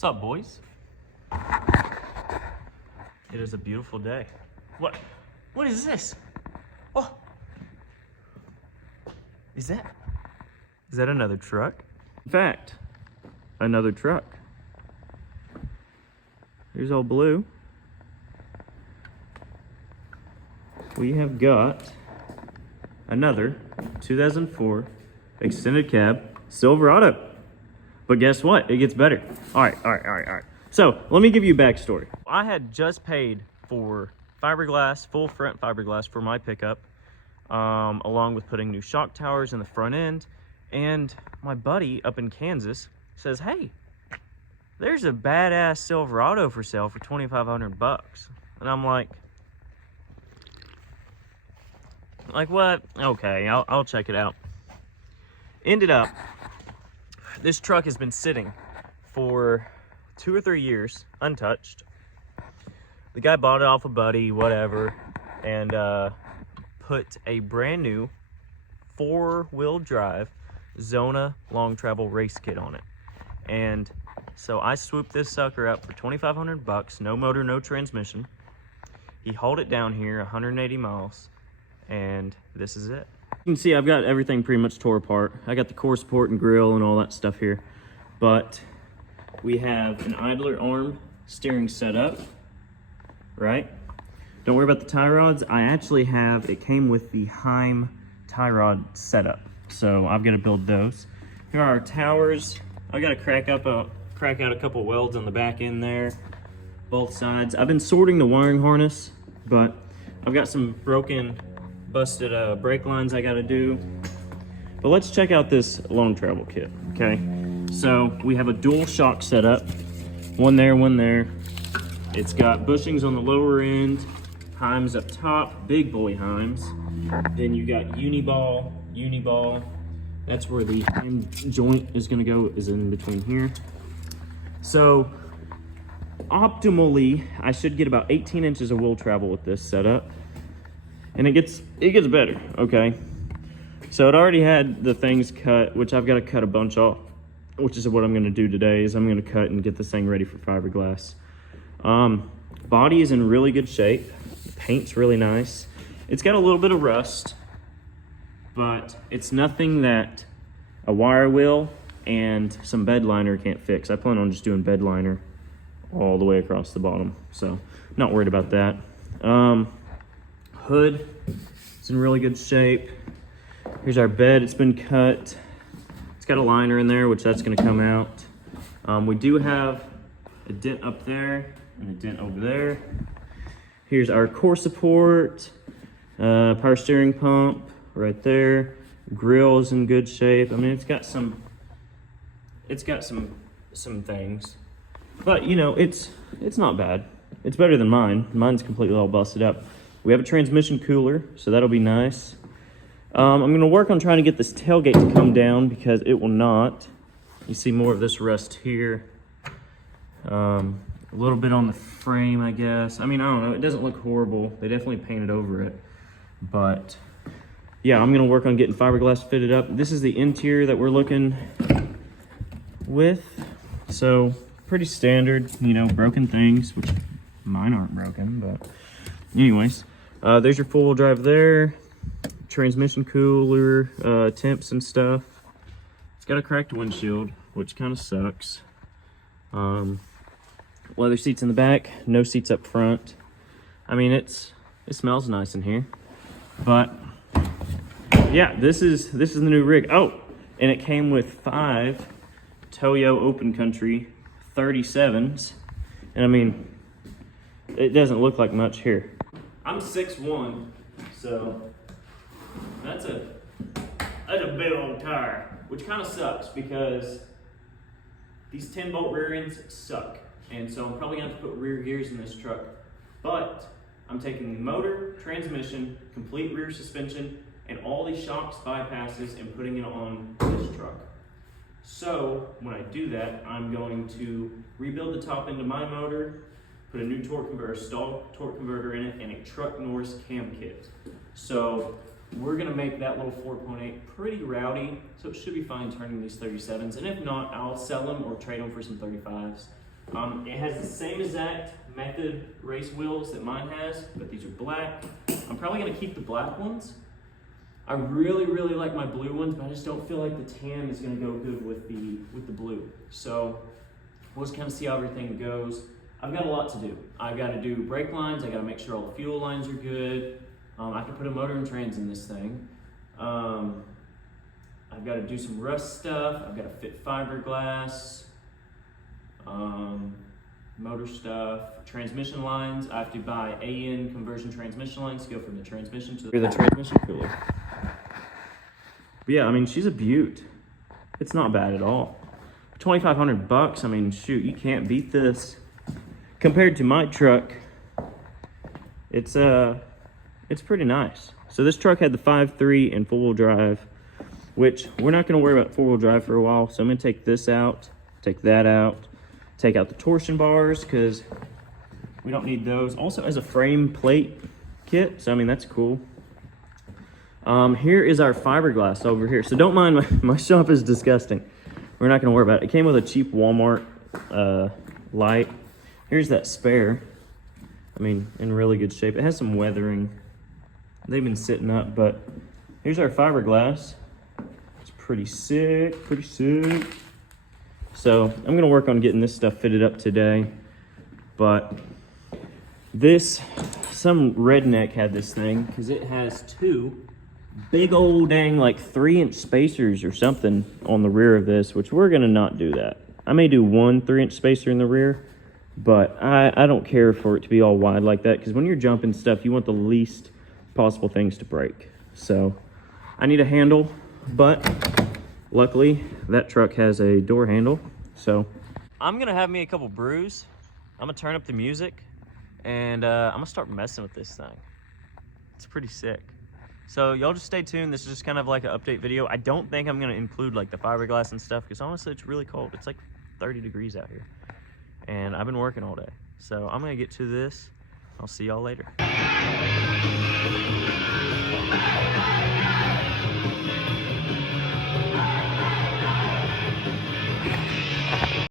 What's up, boys? It is a beautiful day. What is this? Oh, is that another truck? In fact, another truck. Here's old Blue. We have got another 2004 extended cab Silverado. But guess what? It gets better. All right. So let me give you a backstory. I had just paid for fiberglass, full front fiberglass for my pickup, along with putting new shock towers in the front end. And my buddy up in Kansas says, hey, there's a badass Silverado for sale for $2,500. And I'm like what? Okay, I'll check it out. Ended up, this truck has been sitting for 2 or 3 years, untouched. The guy bought it off a buddy, whatever, and put a brand new 4-wheel drive Zona long travel race kit on it. And so I swooped this sucker up for $2,500, no motor, no transmission. He hauled it down here 180 miles, and this is it. You can see I've got everything pretty much tore apart. I got the core support and grill and all that stuff here. But we have an idler arm steering setup, right? Don't worry about the tie rods. I actually have, it came with the Heim tie rod setup. So I've got to build those. Here are our towers. I got to crack out a couple welds on the back end there, both sides. I've been sorting the wiring harness, but I've got some busted brake lines I got to do. But let's check out this long travel kit, okay? So we have a dual shock setup, one there, one there. It's got bushings on the lower end, Heims up top, big boy Heims. Then you got uniball. That's where the Heim joint is gonna go, is in between here. So optimally, I should get about 18 inches of wheel travel with this setup. And it gets better, okay? So it already had the things cut, which I've got to cut a bunch off, which is what I'm going to do today, is I'm going to cut and get this thing ready for fiberglass. Body is in really good shape. The paint's really nice. It's got a little bit of rust, but it's nothing that a wire wheel and some bed liner can't fix. I plan on just doing bed liner all the way across the bottom, so not worried about that. Hood, it's in really good shape. Here's our bed, it's been cut. It's got a liner in there, which that's gonna come out. We do have a dent up there and a dent over there. Here's our core support, power steering pump right there. Grill is in good shape. I mean, it's got some things, but you know, it's not bad. It's better than mine. Mine's completely all busted up. We have a transmission cooler, so that'll be nice. I'm gonna work on trying to get this tailgate to come down because it will not. You see more of this rust here. A little bit on the frame, I guess. I mean, I don't know, it doesn't look horrible. They definitely painted over it, but yeah, I'm gonna work on getting fiberglass fitted up. This is the interior that we're looking with. So pretty standard, you know, broken things, which mine aren't broken, but anyways. There's your 4-wheel drive there, transmission cooler, temps and stuff. It's got a cracked windshield, which kind of sucks. Leather seats in the back, no seats up front. I mean, it smells nice in here. But yeah, this is the new rig. Oh, and it came with 5 Toyo Open Country 37s. And I mean, it doesn't look like much here. I'm 6'1", so that's a big old tire, which kind of sucks because these 10-bolt rear ends suck. And so I'm probably gonna have to put rear gears in this truck. But I'm taking the motor, transmission, complete rear suspension, and all these shocks, bypasses, and putting it on this truck. So when I do that, I'm going to rebuild the top end of my motor, put a new torque converter, stall torque converter in it, and a truck Norris cam kit. So we're gonna make that little 4.8 pretty rowdy, so it should be fine turning these 37s. And if not, I'll sell them or trade them for some 35s. It has the same exact Method race wheels that mine has, but these are black. I'm probably gonna keep the black ones. I really, really like my blue ones, but I just don't feel like the tan is gonna go good with the blue. So we'll just kind of see how everything goes. I've got a lot to do. I've got to do brake lines. I got to make sure all the fuel lines are good. I can put a motor and trans in this thing. I've got to do some rust stuff. I've got to fit fiberglass, motor stuff, transmission lines. I have to buy AN conversion transmission lines to go from the transmission to the transmission cooler. But yeah, I mean, she's a beaut. It's not bad at all. $2,500, I mean, shoot, you can't beat this. Compared to my truck, it's pretty nice. So this truck had the 5.3 and four-wheel drive, which we're not gonna worry about four-wheel drive for a while. So I'm gonna take this out, take that out, take out the torsion bars, because we don't need those. Also as a frame plate kit, so I mean, that's cool. Here is our fiberglass over here. So don't mind, my shop is disgusting. We're not gonna worry about it. It came with a cheap Walmart light. Here's that spare. I mean, in really good shape. It has some weathering. They've been sitting up, but here's our fiberglass. It's pretty sick, pretty sick. So I'm gonna work on getting this stuff fitted up today. But some redneck had this thing because it has two big old dang like 3-inch spacers or something on the rear of this, which we're gonna not do that. I may do one 3-inch spacer in the rear, but I don't care for it to be all wide like that, because when you're jumping stuff, you want the least possible things to break. So I need a handle, but luckily that truck has a door handle. So I'm gonna have me a couple brews. I'm gonna turn up the music, and I'm gonna start messing with this thing. It's pretty sick. So y'all just stay tuned. This is just kind of like an update video. I don't think I'm gonna include like the fiberglass and stuff, because honestly it's really cold. It's like 30 degrees out here, and I've been working all day. So I'm gonna get to this. I'll see y'all later.